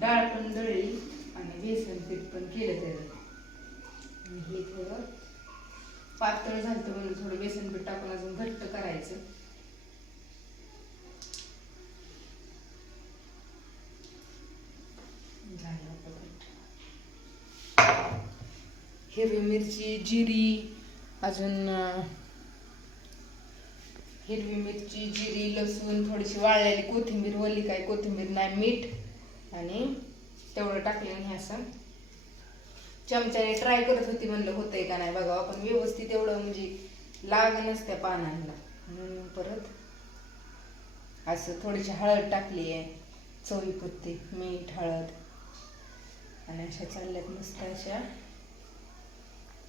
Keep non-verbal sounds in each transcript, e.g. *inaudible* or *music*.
डाळ पण दळली आणि बेसन पीठ पण केलं त्याचं आणि हे थोडं पातळ झालं म्हणून थोडं बेसन पीठ टाकून अजून घट्ट करायचं. झालं घट्ट. हिरवी मिरची जिरी अजून हिरवी मिरची जिरी लसूण थोडीशी वाळलेली कोथिंबीर वली काय कोथिंबीर नाही मीठ. आणि तेवढं टाकलं आणि हे असं चमच्याने ट्राय करत होती म्हणलं होतंय का नाही बघावं पण व्यवस्थित एवढं म्हणजे लाग नसत्या पानांना. म्हणून परत असं थोडीशी हळद टाकली आहे चवीपुरती मीठ हळद आणि अशा चालल्यात मस्त अशा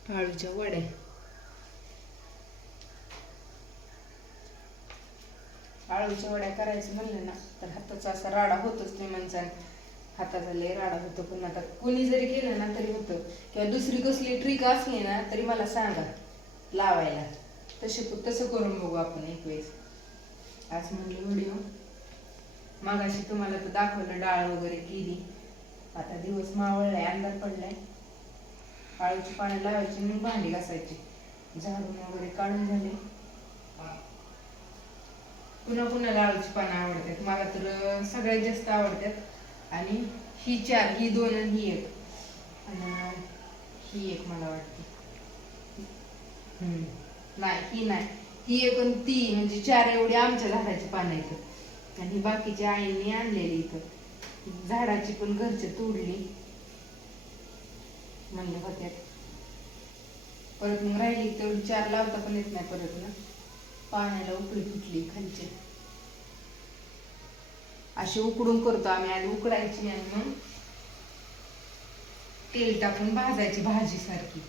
आळूच्या वड्या. आळूच्या वड्या करायचं म्हणलं ना तर हाताचा असा राडा होतच नाही माणसाने. हाताचा लय राडा होतो पण आता कोणी जरी केलं ना तरी होतं. किंवा दुसरी कसली ट्रिक असली ना तरी मला सांगा लावायला. तसे तसं करून बघू आपण एक वेळेस. आज म्हणलं व्हिडिओ मागाशी तुम्हाला तर दाखवलं डाळ वगैरे केली. आता दिवस मावळलाय अंधार पडलाय. आळूची पानं लावायची मग भांडी घासायची. झाडून वगैरे काढून झाले. पुन्हा पुन्हा लाळूची पानं आवडतात. मला तर सगळ्यात जास्त आवडतात. आणि ही चार ही दोन आणि ही एक. आणि ही एक मला वाटते. हम्म. नाही ही नाही. ही एक आणि ती म्हणजे चार एवढी आमच्या झाडाची पानं आहेत. आणि ही बाकीची आईनी आणलेली इथं. झाडाची पण घरचे तोडली. म्हणलं होत्यात परत मग राहिली तेवढी चार लावता पण येत नाही परत ना. पाण्याला उकळी फुटली खालची. अशी उकडून करतो आम्ही आधी उकडायची आणि मग तेल टाकून भाजायची भाजी सारखी.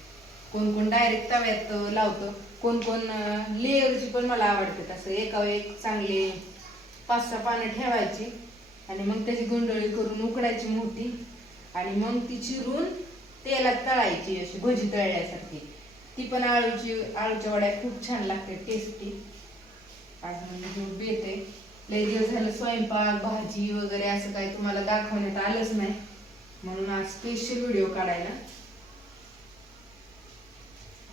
कोण कोण डायरेक्ट तव्यात लावतं. कोण कोण लेअरची पण मला आवडते तसं एका एक चांगले पाच सहा पानं ठेवायची आणि मग त्याची गुंडळी करून उकडायची मोठी आणि मग ती चिरून तेलात तळायची अशी भजी तळल्यासारखी. ती पण आळूची आळूच्या वड्या खूप छान लागते टेस्टी आज म्हणजे बेत आहे. लय दिवस झालं स्वयंपाक भाजी वगैरे असं काही तुम्हाला दाखवण्यात आलंच नाही. म्हणून आज स्पेशल व्हिडिओ काढायला.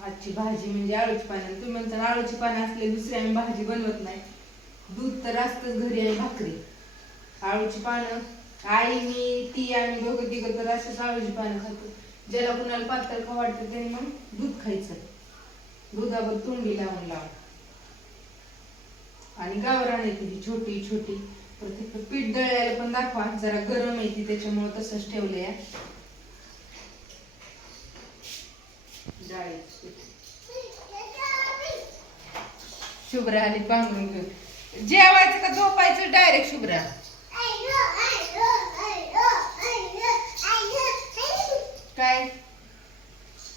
आजची भाजी म्हणजे आळूची पानं. तुम्ही म्हणता आळूची पानं असले दुसरी आम्ही भाजी बनवत नाही. दूध तर असतंच घरी आहे भाकरी. आळूची पानं. आई मी ती आम्ही दोघं तिघं तर अशीच आळूची पानं खातो. ज्याला कुणाला पातळ खा वाटतं त्याने मग दूध खायचं. दुधावर तोंडी लावून लावून आणि गावरान येते ती छोटी छोटी. परत पीठ दळायला पण दाखवा. जरा गरम येते त्याच्यामुळे तसंच ठेवले आहे शुभ्रा आली बांगरून घेऊन. जेवायचं का? झोपायचं? डायरेक्ट शुभ्रा काय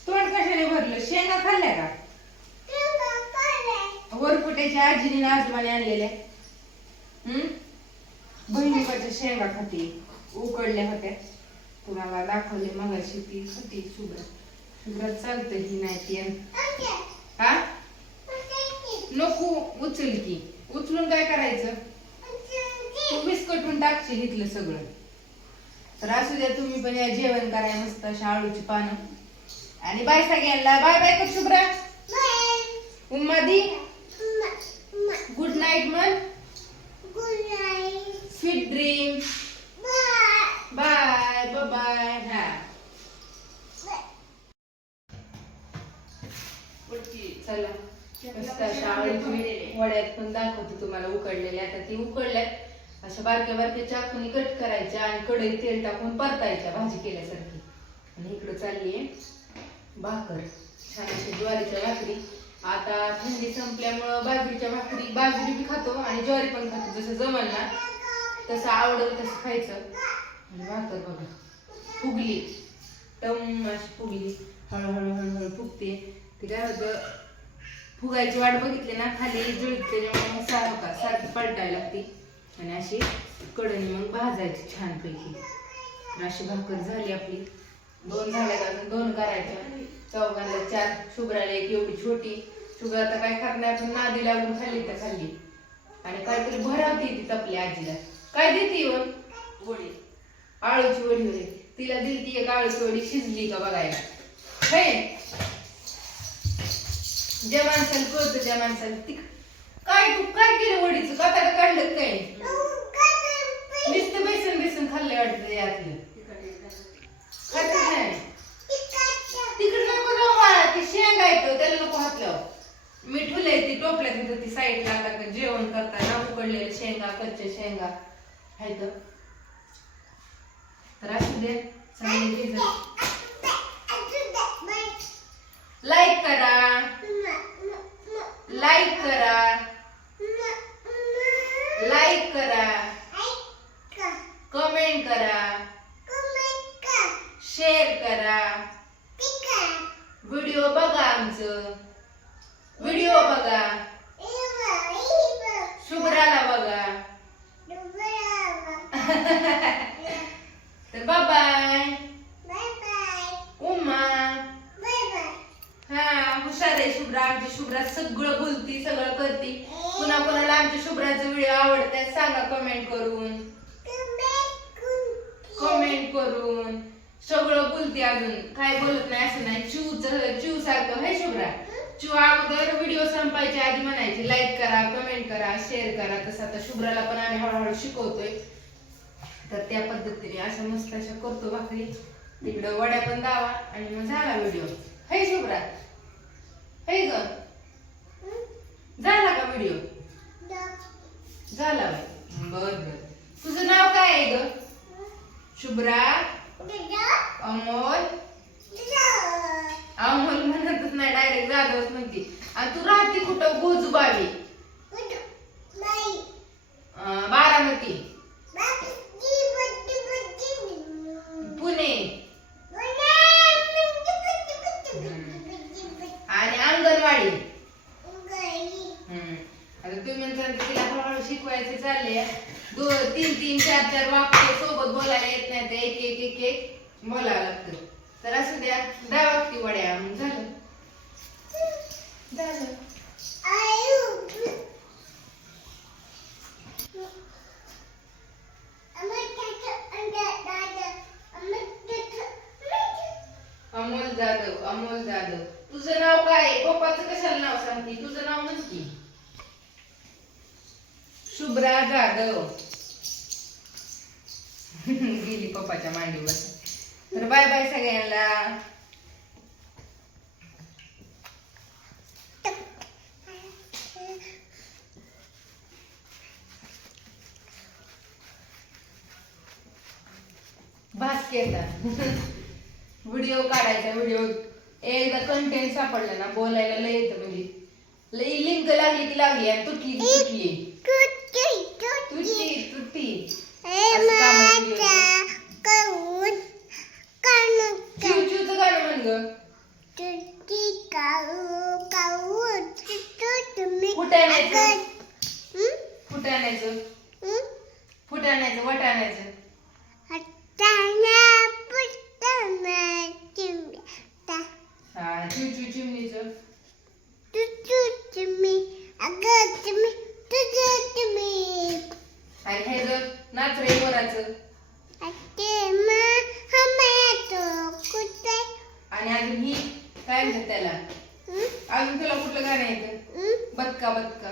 तोंड कशाने भरलं शेंगा खाल्ल्या का वरपुट्याच्या आजीने आजोबाने आणलेल्या हम्म? बहिणीकडच्या शेंगा खाती उकडल्या होत्या. तुम्हाला दाखवले मगाशी ती होती शुभ्र शुभ्र चालतं ही नाही ती. हा? नको उचल की. उचलून काय करायचं? तू विस्कटून टाकशील इथलं सगळं. तर असू द्या तुम्ही पण या जेवण कराय मस्त अशा पानं. आणि बाय सगळ्यांना. बाय बाय कर शुभ्रा उम्मा दी गुड नाईट मन स्वीट ड्रीम बाय बाय हा चला मस्त अशा आळूची वड्यात पण दाखवते तुम्हाला उकडलेल्या आता ती उकडल्यात अशा बारक्या बारक्या चाकूनी कट करायच्या आणि कढईत तेल टाकून परतायच्या भाजी केल्यासारखी. आणि इकडं चालली आहे भाकर. छान अशी ज्वारीच्या भाकरी. आता थंडी संपल्यामुळं बाजरीच्या भाकरी बाजरी बी खातो आणि ज्वारी पण खातो जसं जमल ना तसं आवडल तसं खायचं. आणि भाकर बघा फुगली. टम अशी फुगली. हळूहळू हळूहळू फुगते. ती काय होतं फुगायची वाट बघितली ना खाली जुळत त्याच्यामुळे सारखा सार सारखी पलटायला लागते. आणि अशी कडणी मग भाजायची छानपैकी. तर अशी भाकर झाली आपली. दोन झाल्या अजून? दोन करायच्या चौघांना चार शुभ्राला एक एवढी छोटी. शुभ्रा आता काय खात नाही पण नादी लागून खाल्ली तर खाल्ली. आणि काहीतरी भरावती ती तपली आजीला. काय देते वडी. आळूची वडी होती. तिला दिली ती एक आळूची वडी शिजली का बघायला. हे. ज्या माणसाला कळतं त्या माणसाला ती काय तू काय केलं वडीचं? का त्याला काढलं काय? नुसतं बेसन बेसन खाल्लं वाटतं यातलं. नाही. तिकडे नको जाऊ हो बाळा ते शेंगा हो, त्याला नको हात लाव मी ठुले ती टोपल्या तिथं ती साईडला आता का जेवण करताना उकडलेले शेंगा कच्चे शेंगा. आहेत तर असू दे चांगले लाईक करा. लाईक करा. लाईक करा. कमेंट करा. शेअर करा. व्हिडिओ बघा आमचं. व्हिडिओ बघा. शुभ्राला बघा. *laughs* तर बाय उमा. हा हुशार आहे शुभ्रा. आमची शुभ्रा सगळं बोलती सगळं करती. पुन्हा कोणाला आमच्या शुभ्राचे व्हिडिओ आवडतात सांगा कमेंट करून. कमेंट करून. सगळं बोलते अजून. काय बोलत नाही असं नाही. चिव चिव सारखं. हाय शुभ्रा. चिव अगोदर व्हिडिओ संपायच्या आधी म्हणायची लाईक करा कमेंट करा शेअर करा. तसं आता शुभ्राला पण आम्ही हळूहळू शिकवतोय. तर त्या पद्धतीने अशा मस्त अशा करतो भाकरी. तिकडं वड्या पण दावा आणि मग झाला व्हिडिओ. है शुभ्रा. है ग. झाला का व्हिडिओ? झाला बाई. बर बर. तुझं नाव काय आहे ग? शुभ्रा? अमोल? अमोल म्हणतच नाही डायरेक्ट जाधवच म्हणते. आणि तू राहते कुठं? गोजूबावी बारामती पुणे आणि अंगणवाडी हम्म. आता तुम्ही म्हणता तिला हळूहळू शिकवायचे चालले दो तीन तीन चार चार वाक्य सोबत बोलायला येत नाही ते एक एक एक एक बोलावं लागतं. तर असू द्या दहा वाक्य वड्या मग झालं. झालं अमोल जाधव अमोल जाधव. तुझं नाव काय? पप्पाचं कशाला नाव सांगते? तुझं नाव म्हण की शुभ्रा जाधव. *laughs* गेली पप्पाच्या मांडीवर. तर बाय बाय सगळ्यांना. भास केला. व्हिडिओ काढायचा व्हिडिओ. एकदा कंटेंट सापडला ना बोलायला लय येतं म्हणजे. लई लिंक लागली की लागली आणि तुटली तुटली असं काम आहे video चं. चिव चिवचं गाणं म्हण ग फुटाण्याचं फुटाण्याचं फुटाण्याचं वटाण्याचं हा चिव चिव चिमणीचं आणि हे जर नाच रे मोराचं आणि अजून ही काय म्हणतात त्याला? अजून तुला कुठलं गाणं येतं बदका बदका.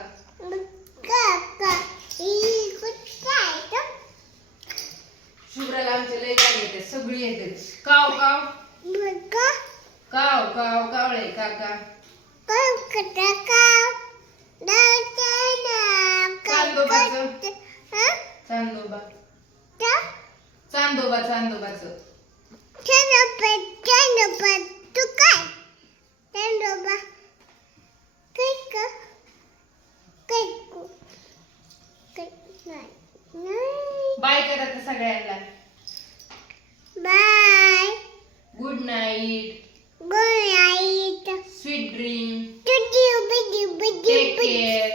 शुभ्राला आमच्या लय गाणी सगळी येतात. काव काव. काव काव कावळे काका चांदोबा. चांदोबा चांदोबाचं. बाय करा तर सगळ्यांना Bye. Good night Good night. Sweet dream take. Care